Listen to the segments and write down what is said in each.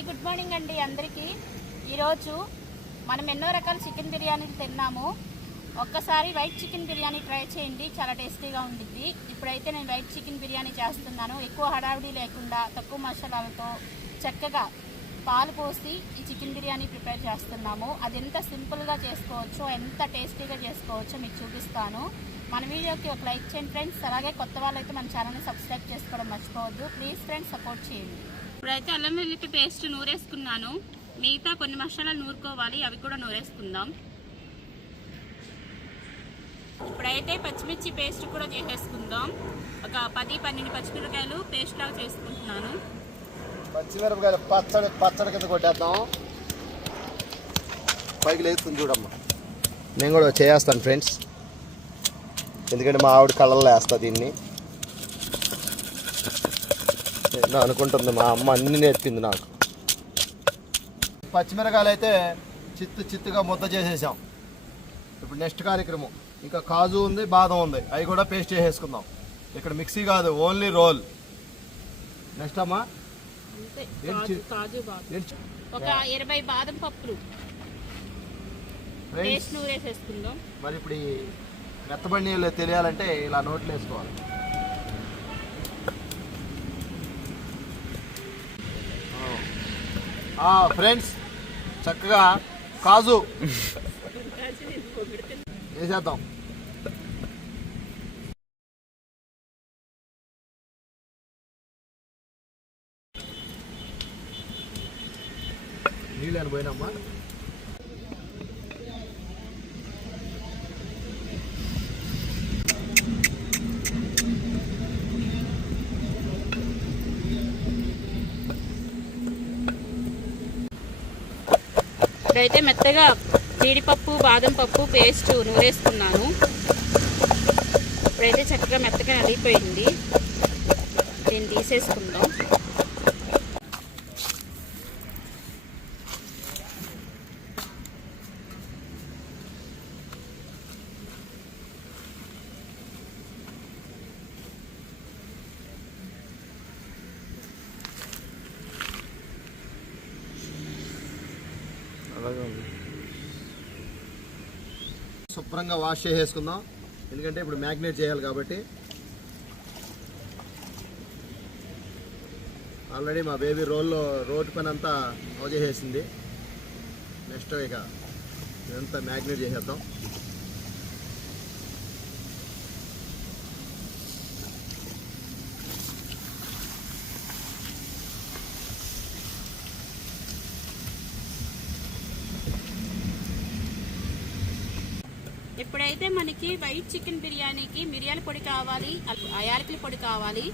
Very good morning అండి అందరికీ. ఈరోజు మనం ఎన్నో రకాల చికెన్ బిర్యానీలు తిన్నాము. ఒక్కసారి వైట్ చికెన్ బిర్యానీ ట్రై చేయండి, చాలా టేస్టీగా ఉండిద్ది. ఇప్పుడైతే నేను వైట్ చికెన్ బిర్యానీ చేస్తున్నాను. ఎక్కువ హడావిడి లేకుండా తక్కువ మసాలాలతో చక్కగా పాలు పోసి ఈ చికెన్ బిర్యానీ ప్రిపేర్ చేస్తున్నాము. అది ఎంత సింపుల్గా చేసుకోవచ్చో, ఎంత టేస్టీగా చేసుకోవచ్చో మీకు చూపిస్తాను. మన వీడియోకి ఒక లైక్ చేయండి ఫ్రెండ్స్. అలాగే కొత్త వాళ్ళైతే మన ఛానల్ని సబ్స్క్రైబ్ చేసుకోవడం మర్చిపోవద్దు. ప్లీజ్ ఫ్రెండ్స్, సపోర్ట్ చేయండి. ఇప్పుడైతే అల్లం వెల్లుల్లి పేస్ట్ నూరేసుకున్నాను. మిగతా కొన్ని మసాలాలు నూరుకోవాలి, అవి కూడా నూరేసుకుందాం. ఇప్పుడైతే పచ్చిమిర్చి పేస్ట్ కూడా చేసేసుకుందాం. ఒక 10-12 పచ్చిమిరపకాయలు పేస్ట్ లాగా చేసుకుంటున్నాను. పచ్చిమిరపకాయలు పచ్చడి కింద కొట్టేద్దాం. పైకి లేస్తుంది చూడమ్మా. నేను కూడా చేస్తాను ఫ్రెండ్స్, ఎందుకంటే మా ఆవిడ కళ్ళల్లో వేస్తా దీన్ని. అనుకుంటుంది మా అమ్మ, అన్ని నేర్పింది నాకు. పచ్చిమిరకాయలు అయితే చిత్తుగా ముద్ద చేసేసాం. ఇప్పుడు నెక్స్ట్ కార్యక్రమం ఇంకా కాజు ఉంది, బాదం ఉంది, అవి కూడా పేస్ట్ చేసేసుకుందాం. ఇక్కడ మిక్సీ కాదు, ఓన్లీ రోల్. నెక్స్ట్ అమ్మా ఒక 20 బాదం పప్పులు వేసేసుకుందాం. మరి ఇప్పుడు ఈ మెత్తబడి తెలియాలంటే ఇలా నోట్లు వేసుకోవాలి. ఫ్రెండ్స్, చక్కగా కాజు వేసేద్దాం. నీళ్ళు పోయినమ్మా. ఇప్పుడైతే మెత్తగా జీడిపప్పు బాదం పప్పు పేస్ట్ నూరేసుకున్నాను. ఇప్పుడైతే చక్కగా మెత్తగా నలిగిపోయింది. దీన్ని తీసేసుకుందాం. శుభ్రంగా వాష్ చేసేసుకుందాం, ఎందుకంటే ఇప్పుడు మ్యాగ్నేట్ చేయాలి కాబట్టి. ఆల్రెడీ మా బేబీ రోడ్డు పని అంతా చేసేసింది. నెక్స్ట్ ఇక ఇదంతా మ్యాగ్నేట్ చేసేద్దాం. ఇప్పుడైతే మనకి వైట్ చికెన్ బిర్యానీకి మిరియాల పొడి కావాలి, యాలకుల పొడి కావాలి.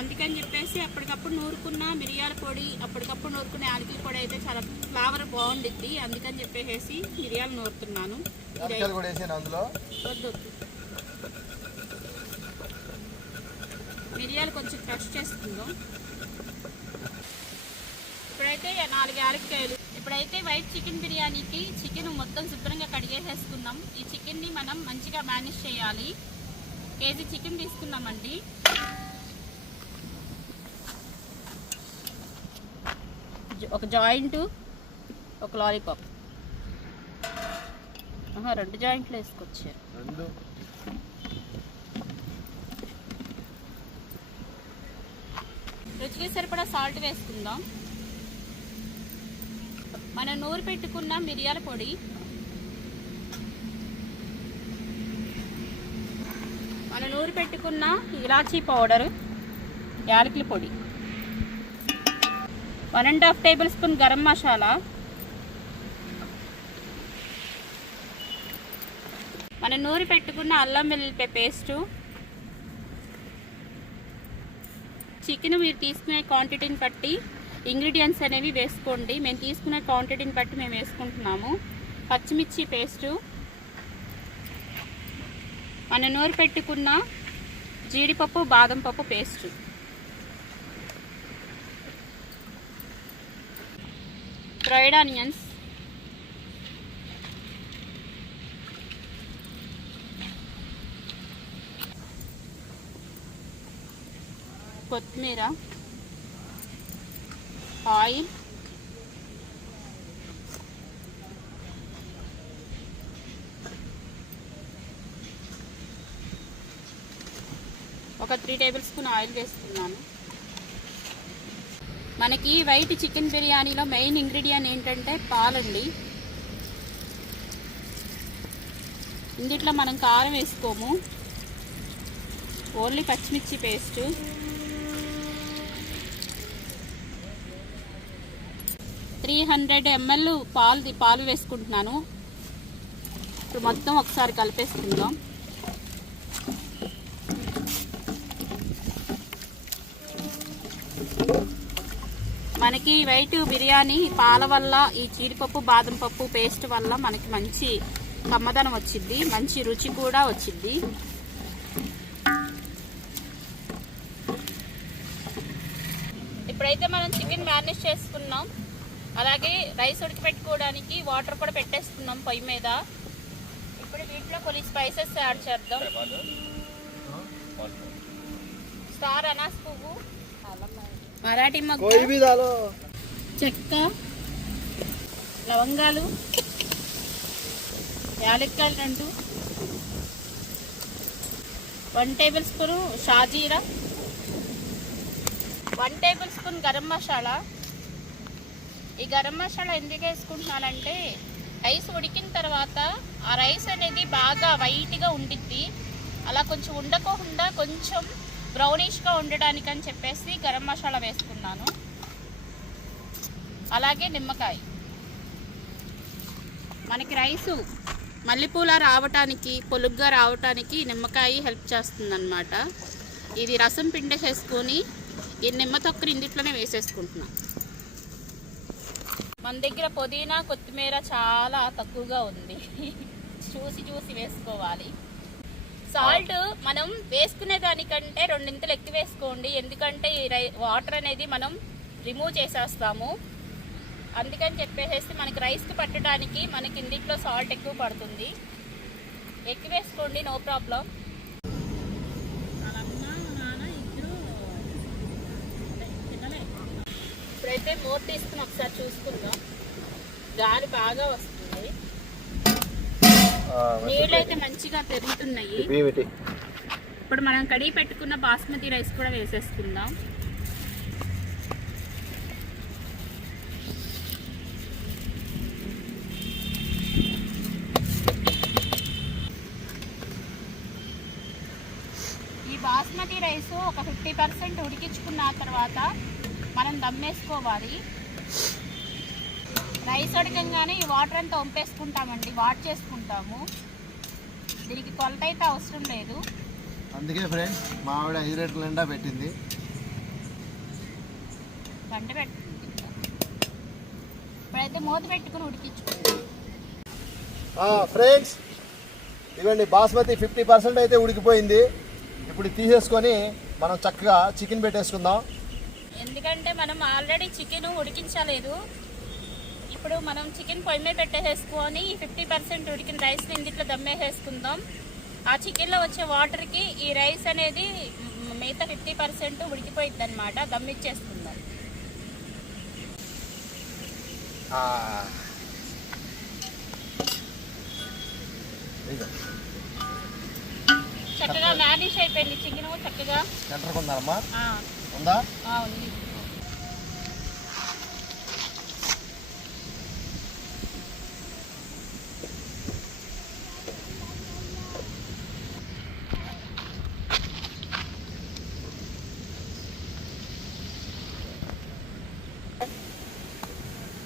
అందుకని చెప్పేసి అప్పటికప్పుడు నూరుకున్న మిరియాల పొడి, అప్పటికప్పుడు నూరుకున్న యాలకుల పొడి అయితే చాలా ఫ్లేవర్ బాగుండిద్ది. అందుకని చెప్పేసి మిరియాలు నూరుతున్నాను. మిరియాలు కొంచెం క్రష్ చేసుకుందాం. ఇప్పుడైతే 4 యాలక్కాయలు. ఇప్పుడైతే వైట్ చికెన్ బిర్యానీకి చికెన్ మొత్తం శుభ్రంగా కడిగేసేసుకుందాం. ఈ చికెన్ని మనం మంచిగా మేనేజ్ చేయాలి. కేజీ చికెన్ తీసుకున్నామండి. ఒక జాయింట్, ఒక లాలీపాప్, 2 జాయింట్లు వేసుకొచ్చారు. రుచికి సరిపడా సాల్ట్ వేసుకుందాం. మనం నూరు పెట్టుకున్న మిరియాల పొడి, మనం నూరు పెట్టుకున్న ఇలాచీ పౌడర్, యాలకుల పొడి, 1½ టేబుల్ స్పూన్ గరం మసాలా, మనం నూరు పెట్టుకున్న అల్లం వెల్లుల్లి పేస్టు. చికెన్ మీరు తీసుకునే క్వాంటిటీని బట్టి ఇంగ్రీడియంట్స్ అనేవి వేసుకోండి. మేము తీసుకునే క్వాంటిటీని బట్టి మేము వేసుకుంటున్నాము. పచ్చిమిర్చి పేస్టు, మన నూరు పెట్టుకున్న జీడిపప్పు బాదం పప్పు పేస్టు, ఫ్రైడ్ ఆనియన్స్, కొత్తిమీర, ఆయిల్, ఒక 3 టేబుల్ స్పూన్ ఆయిల్ వేసుకున్నాను. మనకి వైట్ చికెన్ బిర్యానీలో మెయిన్ ఇంగ్రీడియంట్ ఏంటంటే పాలండి. ఇందులో మనం కారం వేసుకోము, ఓన్లీ పచ్చిమిర్చి పేస్ట్, త్రీ 300 ml పాలు వేసుకుంటున్నాను. ఇప్పుడు మొత్తం ఒకసారి కలిపేసుకుందాం. మనకి వైట్ బిర్యానీ పాల వల్ల, ఈ జీడిపప్పు బాదం పప్పు పేస్ట్ వల్ల మనకి మంచి కమ్మదనం వచ్చింది, మంచి రుచి కూడా వచ్చింది. ఇప్పుడైతే మనం చికెన్ మ్యారినేట్ చేసుకున్నాం. అలాగే రైస్ ఉడకపెట్టుకోవడానికి వాటర్ కూడా పెట్టేసుకున్నాం పొయ్యి మీద. ఇప్పుడు వీటిలో కొన్ని స్పైసెస్ యాడ్ చేద్దాం. స్టార్ అనాస్ పువ్వు, మరాఠీ మొగ్గ, చెక్క, లవంగాలు, యాలక్కాయలు 2, 1 టేబుల్ స్పూన్ షాజీరా, 1 టేబుల్ స్పూన్ గరం మసాలా. ఈ గరం మసాలా ఎందుకు వేసుకుంటున్నానంటే రైస్ ఉడికిన తర్వాత ఆ రైస్ అనేది బాగా వైట్గా ఉండిద్ది. అలా కొంచెం ఉండకుండా కొంచెం బ్రౌనిష్గా ఉండడానికి అని చెప్పేసి గరం మసాలా వేసుకున్నాను. అలాగే నిమ్మకాయ. మనకి రైసు మల్లెపూల రావటానికి, పొలుగ్గా రావటానికి నిమ్మకాయ హెల్ప్ చేస్తుందన్నమాట. ఇది రసం పిండేసేసుకొని ఈ నిమ్మ తొక్కని ఇందుట్లోనే వేసేసుకుంటున్నాం. మన దగ్గర పుదీనా కొత్తిమీర చాలా తక్కువగా ఉంది, చూసి వేసుకోవాలి. సాల్ట్ మనం వేసుకునే దానికంటే 2 ఎక్కువ వేసుకోండి, ఎందుకంటే ఈ వాటర్ అనేది మనం రిమూవ్ చేసేస్తాము. అందుకని చెప్పేసి మనకి రైస్కి పట్టడానికి మనకి ఇందులో సాల్ట్ ఎక్కువ పడుతుంది. ఎక్కువ వేసుకోండి, నో ప్రాబ్లం. ఇప్పుడైతే మూత తీసుకుని ఒకసారి చూసుకుందాం. గాలి బాగా వస్తుంది, నీళ్ళు అయితే మంచిగా పెరుగుతున్నాయి. ఇప్పుడు మనం కడిగి పెట్టుకున్న బాస్మతి రైస్ కూడా వేసేసుకుందాం. ఈ బాస్మతి రైస్ ఒక 50% ఉడికించుకున్న తర్వాత మనం దమ్మేసుకోవాలి. రైస్ ఉడకంగానే ఈ వాటర్ అంతా వంపేసుకుంటామండి, వాట్ చేసుకుంటాము. దీనికి కొలత అయితే అవసరం లేదు. అందుకే ఫ్రెండ్స్ మా ఆవిడ 5 లీటర్ల నిండా పెట్టింది. గంట పెట్టుకుంది. ఇప్పుడైతే మూత పెట్టుకుని ఉడికించుకుంటాం. ఫ్రెండ్స్ ఇవ్వండి, బాస్మతి 50% అయితే ఉడికిపోయింది. ఇప్పుడు తీసేసుకొని మనం చక్కగా చికెన్ పెట్టేసుకుందాం. ఎందుకంటే మనం ఆల్రెడీ చికెన్ ఉడికించలేదు. ఇప్పుడు మనం చికెన్ పొయ్యి మీద పెట్టేసుకొని 50% ఉడికిన రైస్ని ఇందులో దమ్మేసేసుకుందాం. ఆ చికెన్లో వచ్చే వాటర్కి ఈ రైస్ అనేది మిగతా 50% ఉడికిపోయిద్ది అనమాట. దమ్మిచ్చేసుకుందాం. చక్కగా మ్యారినేట్ అయిపోయింది చికెన్. చక్కగా సెంటర్కుందామా? ఉందా? ఉంది.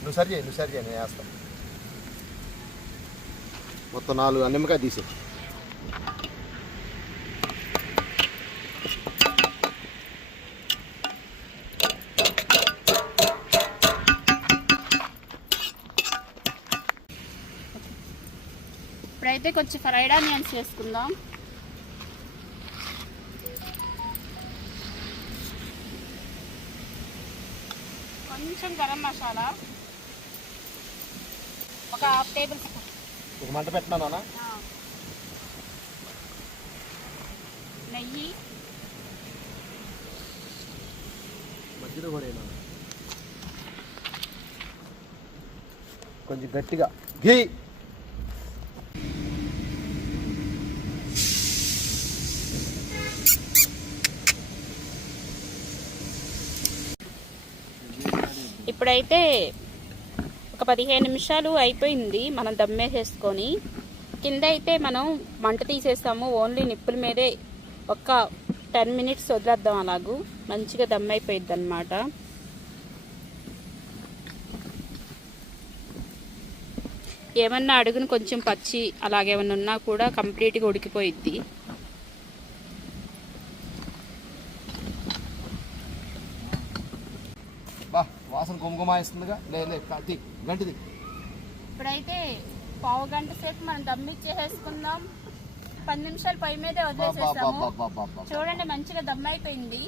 నువ్వు సరి చేయి నేను వేస్తాను. మొత్తం 4 నిమ్మకాయ తీసి. ఇప్పుడైతే కొంచెం ఫ్రైడ్ ఆనియన్స్ వేసుకుందాం. కొంచెం గరం మసాలా, ఒక 1/2 టేబుల్ స్పూన్. ఒక మంట పెట్టినానా? నెయ్యి, మధ్యలో కూడా కొంచెం గట్టిగా ఘీ. ఇప్పుడైతే ఒక 15 నిమిషాలు అయిపోయింది మనం దమ్మేసేసుకొని. కింద అయితే మనం మంట తీసేస్తాము, ఓన్లీ నిప్పుల మీదే ఒక 10 మినిట్స్ వదిలేద్దాం. అలాగూ మంచిగా దమ్ అయిపోయిద్ది అనమాట. ఏమన్నా అడుగును కొంచెం పచ్చి అలాగేమన్నా ఉన్నా కూడా కంప్లీట్గా ఉడికిపోయిద్ది. బా వాసన గుమగుమాయిస్తుందిగా. గంటిది. ఇప్పుడైతే పావు గంట సేపు మనం దమ్మిచ్చేసేసుకుందాం. 10 నిమిషాలు పై మీదే వదిలేసేస్తాము. చూడండి మంచిగా దమ్ అయిపోయింది.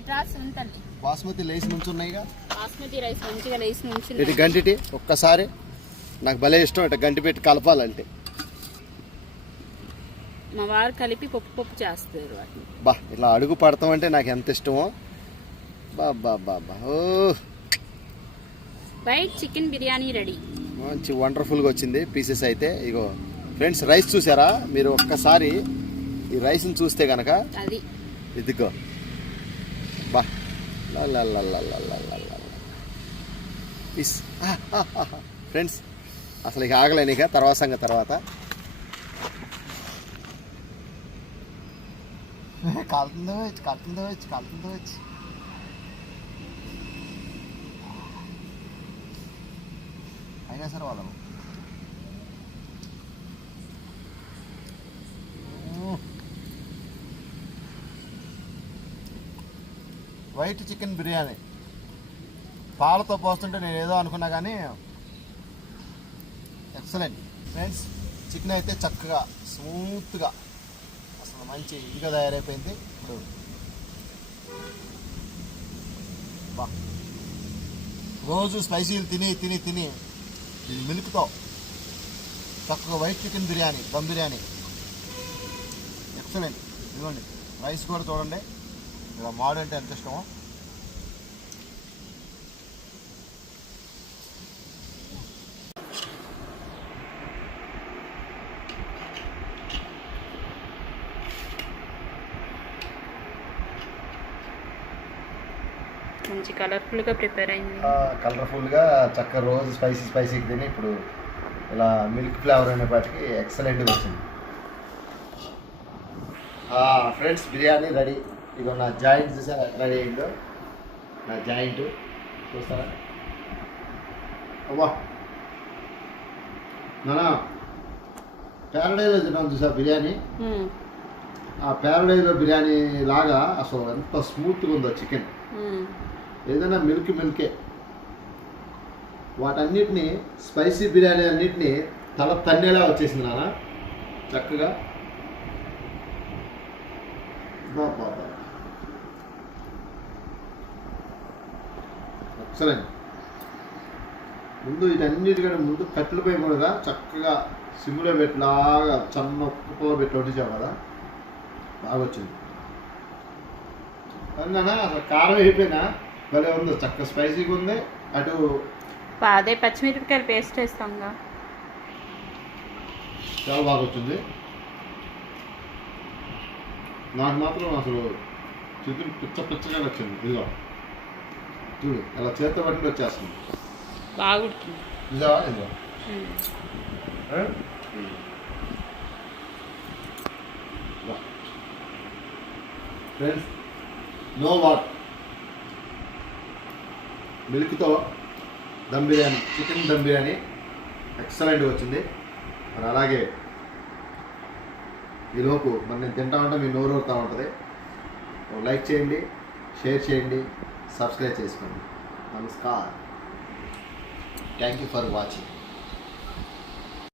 ఇట్లా సుంతల్లి బాస్మతి లేసి నుంచున్నాయిగా. బాస్మతి రైస్ మంచిగా లేసి నుంచి ఇటు గంటిటి ఒక్కసారి నాకు భలే ఇష్టం. ఇటు గంటి పెట్టి కలపాలంటే మా వారు కలిపి పప్పు చేస్తారు వాటిని. బా ఇలా అడుగు పడతామంటే నాకు ఎంత ఇష్టమో. బా ఓ వైట్ చికెన్ బిర్యానీ రెడీ. మంచి వండర్ఫుల్గా వచ్చింది పీసెస్ అయితే. ఇగో ఫ్రెండ్స్, రైస్ చూసారా మీరు? ఒక్కసారి ఈ రైస్ని చూస్తే కనుక అది ఇదిగో బా ఫ్రెండ్స్, అసలు ఇక ఆగలేను. ఇక తర్వాత సంగతి తర్వాత. కాలుతుందో అయినా సరే వాళ్ళము వైట్ చికెన్ బిర్యానీ పాలతో పోస్తుంటే నేను ఏదో అనుకున్నా కానీ ఎక్సలెంట్ ఫ్రెండ్స్. చికెన్ అయితే చక్కగా స్మూత్గా అసలు మంచి ఇదిగా తయారైపోయింది. ఇప్పుడు బా రోజు స్పైసీలు తిని ఇది మిల్క్తో చక్కగా white chicken biryani, dum biryani excellent. ఇదిగోండి రైస్ కూడా చూడండి. ఇలా మాడు అంటే ఎంత ఇష్టమో. మంచి కలర్ఫుల్గా ప్రిపేర్ అయింది. కలర్ఫుల్గా చక్కగా రోజు స్పైసీకి తిని ఇప్పుడు ఇలా మిల్క్ ఫ్లేవర్ అనేపాటికి ఎక్సలెంట్గా వచ్చింది. Friends, biryani ready. ఇగో నా జాయింట్ చూసారా రెడీ అయిందో. నా జాయింట్ చూస్తారా? అవ్వా నానా ప్యారడైజ్లో తిన్నాను చూసా బిర్యానీ. ఆ ప్యారడైజ్లో బిర్యానీ లాగా అసలు ఎంత స్మూత్గా ఉందో చికెన్. ఏదైనా మిల్కే. వాటన్నిటిని స్పైసీ బిర్యానీ అన్నిటినీ తల తన్నేలా వచ్చేసింది నాన్న చక్కగా. ఎక్సలెంట్. ముందు వీటన్నిటికంటే ముందు కట్టెలపై కూడా చక్కగా సిమ్లో పెట్టిలాగా చన్నొక్కతో పెట్టి వండించాం కదా, బాగా వచ్చింది. అన్నా అసలు కారం అయిపోయినా భలే ఉంది, చక్కగా స్పైసీగా ఉంది. అటు అదే పచ్చిమిరపకాయలు పేస్ట్ వేస్తాంగా, చాలా బాగా వచ్చింది. నాకు మాత్రం అసలు చికెన్ పిచ్చగా వచ్చింది. ఇదిగో చూడు అలా చేత పట్టి వచ్చేస్తుంది, బాగా ఉడుతుంది. ఇదా ఇదిగో ఫ్రెండ్స్, నో వాట్ మిల్క్తో దమ్ బిర్యానీ, చికెన్ దమ్ బిర్యానీ ఎక్సలెంట్గా వచ్చింది. మరి అలాగే ఈలోపు మరి నేను తింటా ఉంటే మీ నోరు ఊరుతూ ఉంటుంది. లైక్ చేయండి, షేర్ చేయండి, సబ్స్క్రైబ్ చేసుకోండి. నమస్కారం. Thank you for watching.